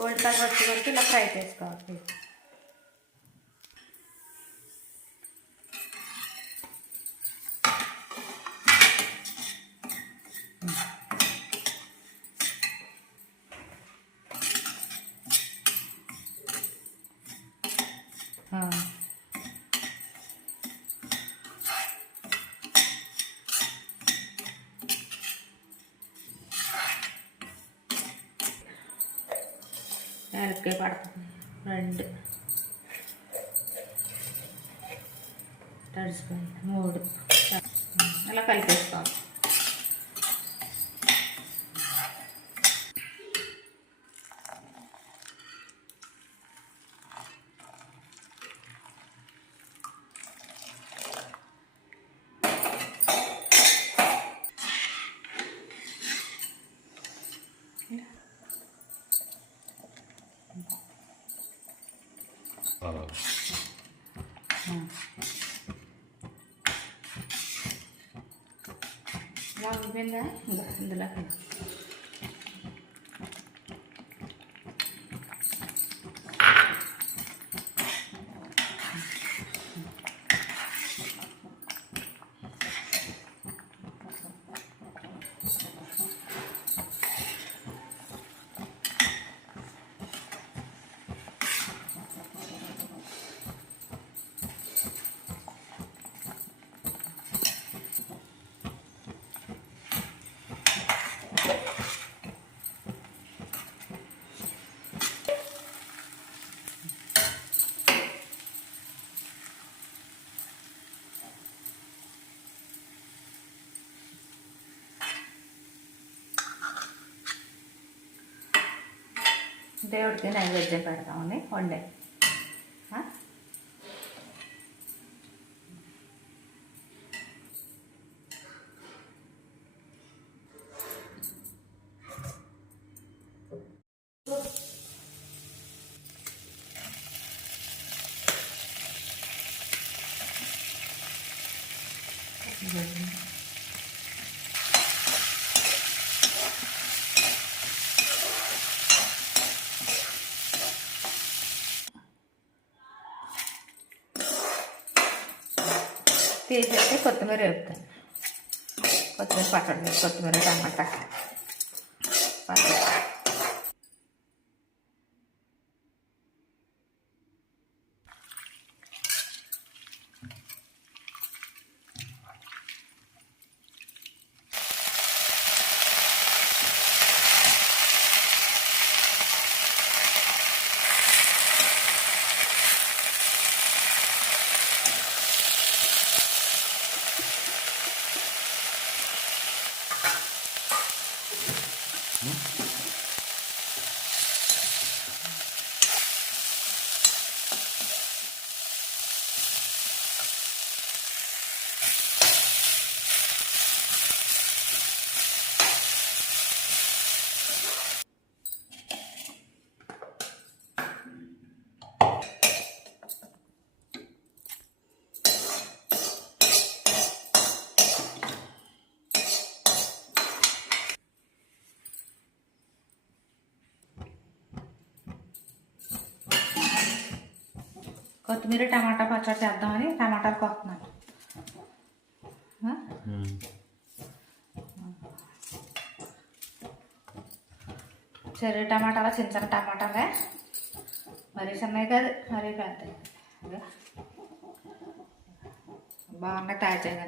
Gold colour వచ్చి వరకు ఇలా ఫ్రై చేసుకోవాలి పడుతుంది. రెండు. తడిసిపోయింది మూడు. అలా కలిపేసుకోవాలి. బాగుందా ఇంకా ఇందులో దేవుడికి నైవేద్యం పెడతామండి. వండే తీసేసి కొత్తిమీర వేపుతాను. కొత్తిమీర పక్కన కొత్తిమీర టమాటా. పచ్చడి కొత్తిమీర టమాటా పచ్చడి చేద్దామని టమాటాలు కొస్తున్నాను. ఆ? చెర్రీ టమాటాలు చిన్న చిన్న టమాటాలే? మరీ చిన్నవి కాదు మరీ పెద్ద బాగున్నాయి తాజాగా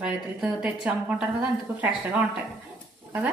రైతులతో తెచ్చి అమ్ముకుంటారు కదా అందుకు ఫ్రెష్గా ఉంటాయి. కదా?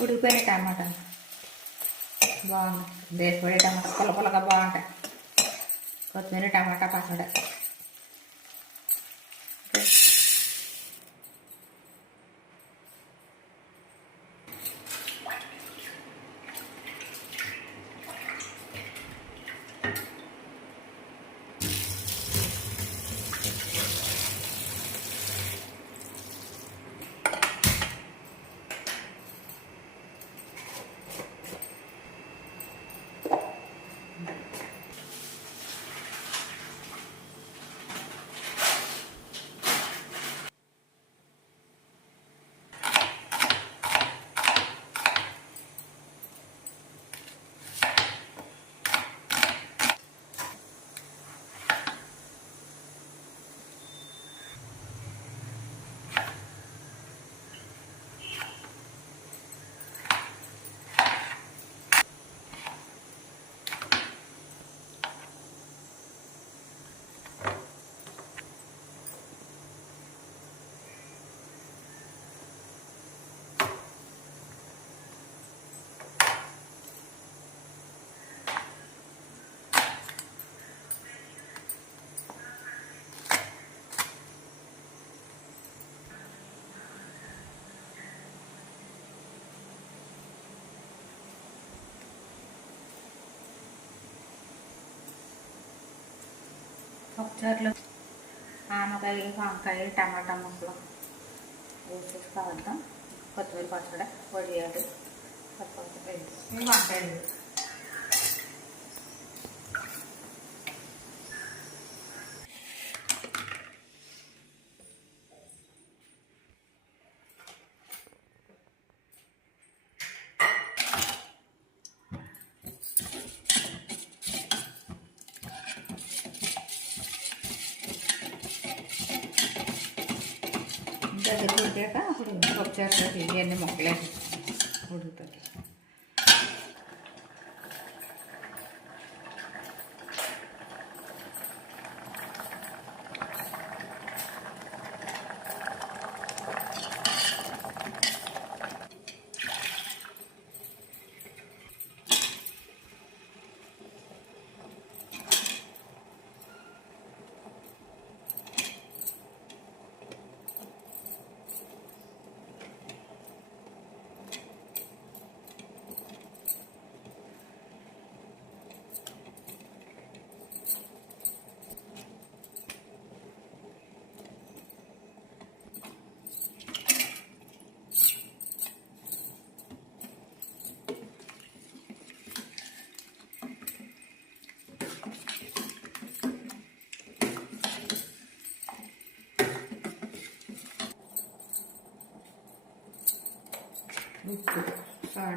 ఉడికిపోయినాయి టమాటా. బాగుంది దేశపడి టమాటా పొల పొలగా బాగుంటాయి. కొత్తిమీర టమాటా పచ్చడి. పప్పుచారులో ఆనకాయ వంకాయ టమాటా ముక్కలు. వేసేసి కావద్దాం కొత్తిమీర పచ్చడి పొడి చేయాలి కొత్తిమీర వంకాయలు. ఇంకా దగ్గర ఉడికాక అప్పుడు పప్పుచారు ఇవన్నీ మొక్కలే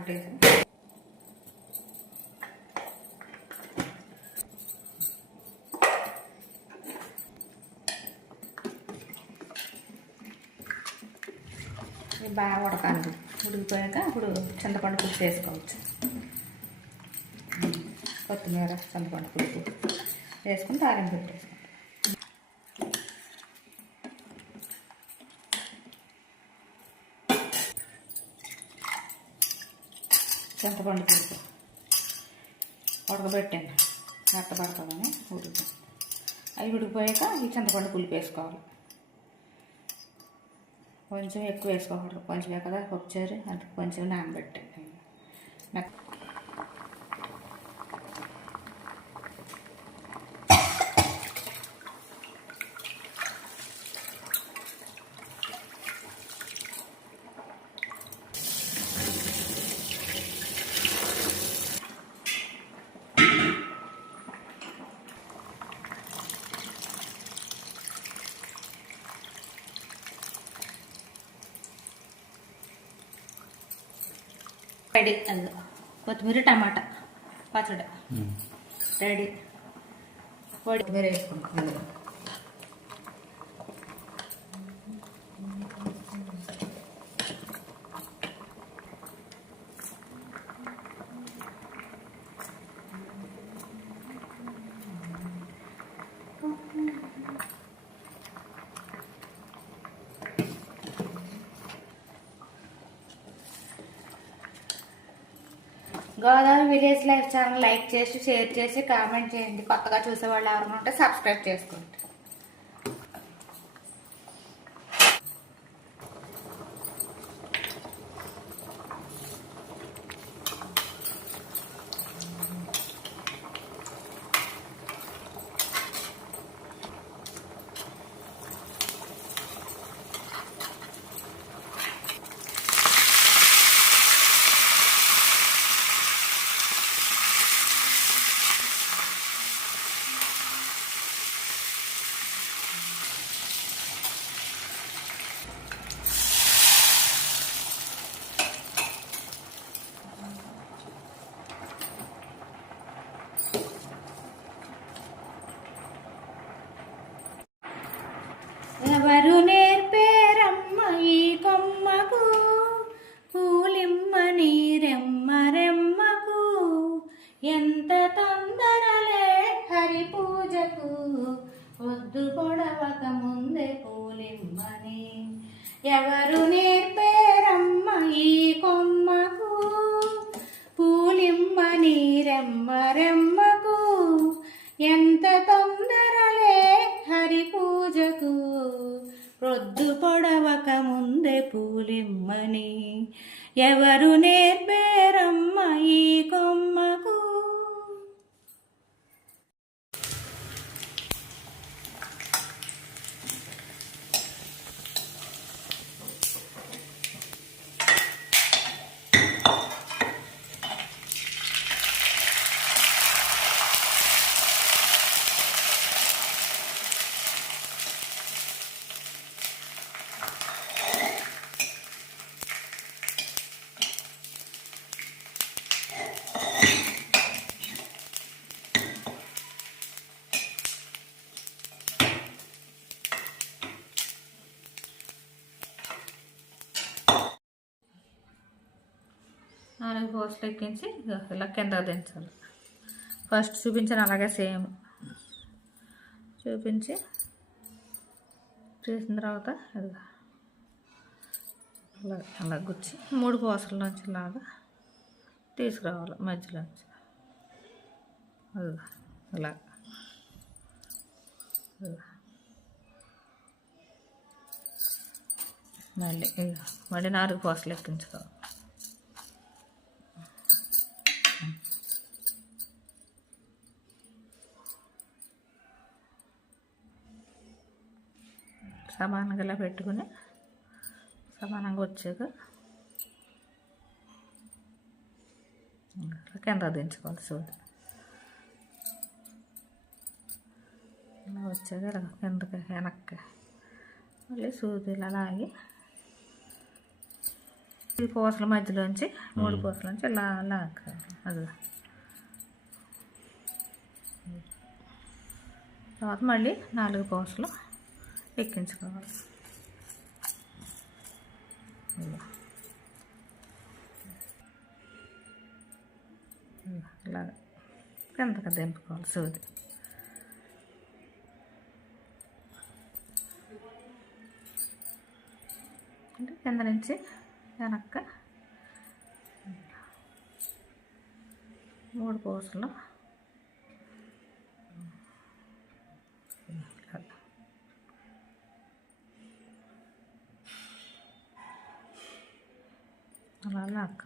సాల్ట్ బాగా ఉడకాలి. ఉడికిపోయాక ఇప్పుడు చింతపండు పులుసు వేసుకోవచ్చు. కొత్తిమీర చింతపండు పులుసు వేసుకుని తాలింపు పెట్టేసుకోవచ్చు చింతపండు పులుసు ఉడకబెట్టాను. మెత్తపడుతుందని ఉడికి. అవి ఉడికిపోయాక ఈ చింతపండు పులుపు వేసుకోవాలి. కొంచెం ఎక్కువ వేసుకోకూడదు. కొంచెమే కదా పప్పుచారు అందుకు కొంచెం నానబెట్టాను. రెడీ. అది కొత్తిమీర టమాటా పచ్చడి. రెడీ. కొత్తిమీర వేసుకుంటాం. Godavari village life channel like చేసి షేర్ చేసి కామెంట్ చేయండి. కొత్తగా చూసే వాళ్ళు ఎవరైనా ఉంటే సబ్స్క్రైబ్ చేసుకోండి. రొద్దు పొడవక ముందే పూలిమ్మని. ఎవరు నేర్పేరమ్మ ఈ ఫస్ట్ ఎక్కించి ఇలా కింద దించాలి. ఫస్ట్ చూపించాను అలాగే సేమ్. చూపించి చేసిన తర్వాత ఇలా అలా అలా గుచ్చి మూడు పోసల నుంచి ఇలాగా తీసుకురావాలి మధ్యలోంచి. అదిగో ఇలా. మళ్ళీ మళ్ళీ నాలుగు కోసలు ఎక్కించుకోవాలి సమానంగా ఇలా పెట్టుకుని సమానంగా వచ్చాక కింద దించుకోవాలి సూది ఇలా వచ్చాక ఇలా కిందకి వెనక్కి. మళ్ళీ సూది ఇలా లాగి ఈ పూసల మధ్యలోంచి మూడు పూసలోంచి ఇలా లాగాలి అది తర్వాత మళ్ళీ నాలుగు పూసలు. ఎక్కించుకోవాలి ఇలాగ. కిందకి దింపుకోవాలి సూది. అంటే కింద నుంచి వెనక్క. మూడు పూసలు ఇలాగ. అలా లాక్క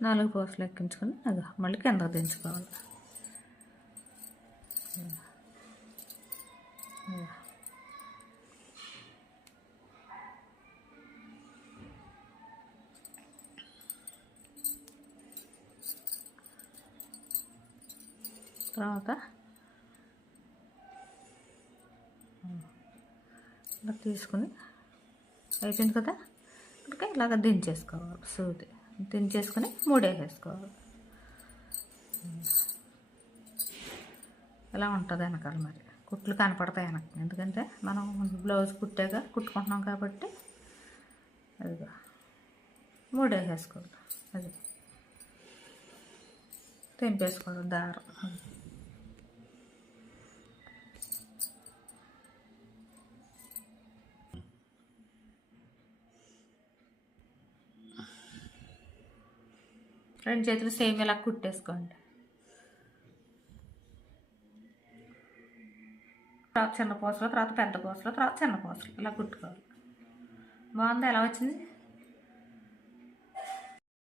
నాలుగు పూసలు ఎక్కించుకొని అది మళ్ళీ కిందకు దించుకోవాలి. తర్వాత ఇలా తీసుకుని అయిపోయింది కదా? ఇంకా ఇలాగ దించేసుకోవాలి. సూది. దించేసుకొని మూడేసేసుకోవాలి. ఇలా ఉంటుంది వెనకాల మరి. కుట్లు కనపడతాయి వెనక ఎందుకంటే మనం బ్లౌజ్ కుట్టాక కుట్టుకుంటున్నాం కాబట్టి అదిగో. మూడేసేసుకోవాలి. అది. తెంపేసుకోవాలి. దారం. రెండు చేతులు సేమ్ ఇలా కుట్టేసుకోండి. తర్వాత చిన్న పూసలు తర్వాత పెద్ద పూసలు తర్వాత చిన్న పూసలు. ఇలా కుట్టుకోవాలి. బాగుంది? ఎలా వచ్చింది?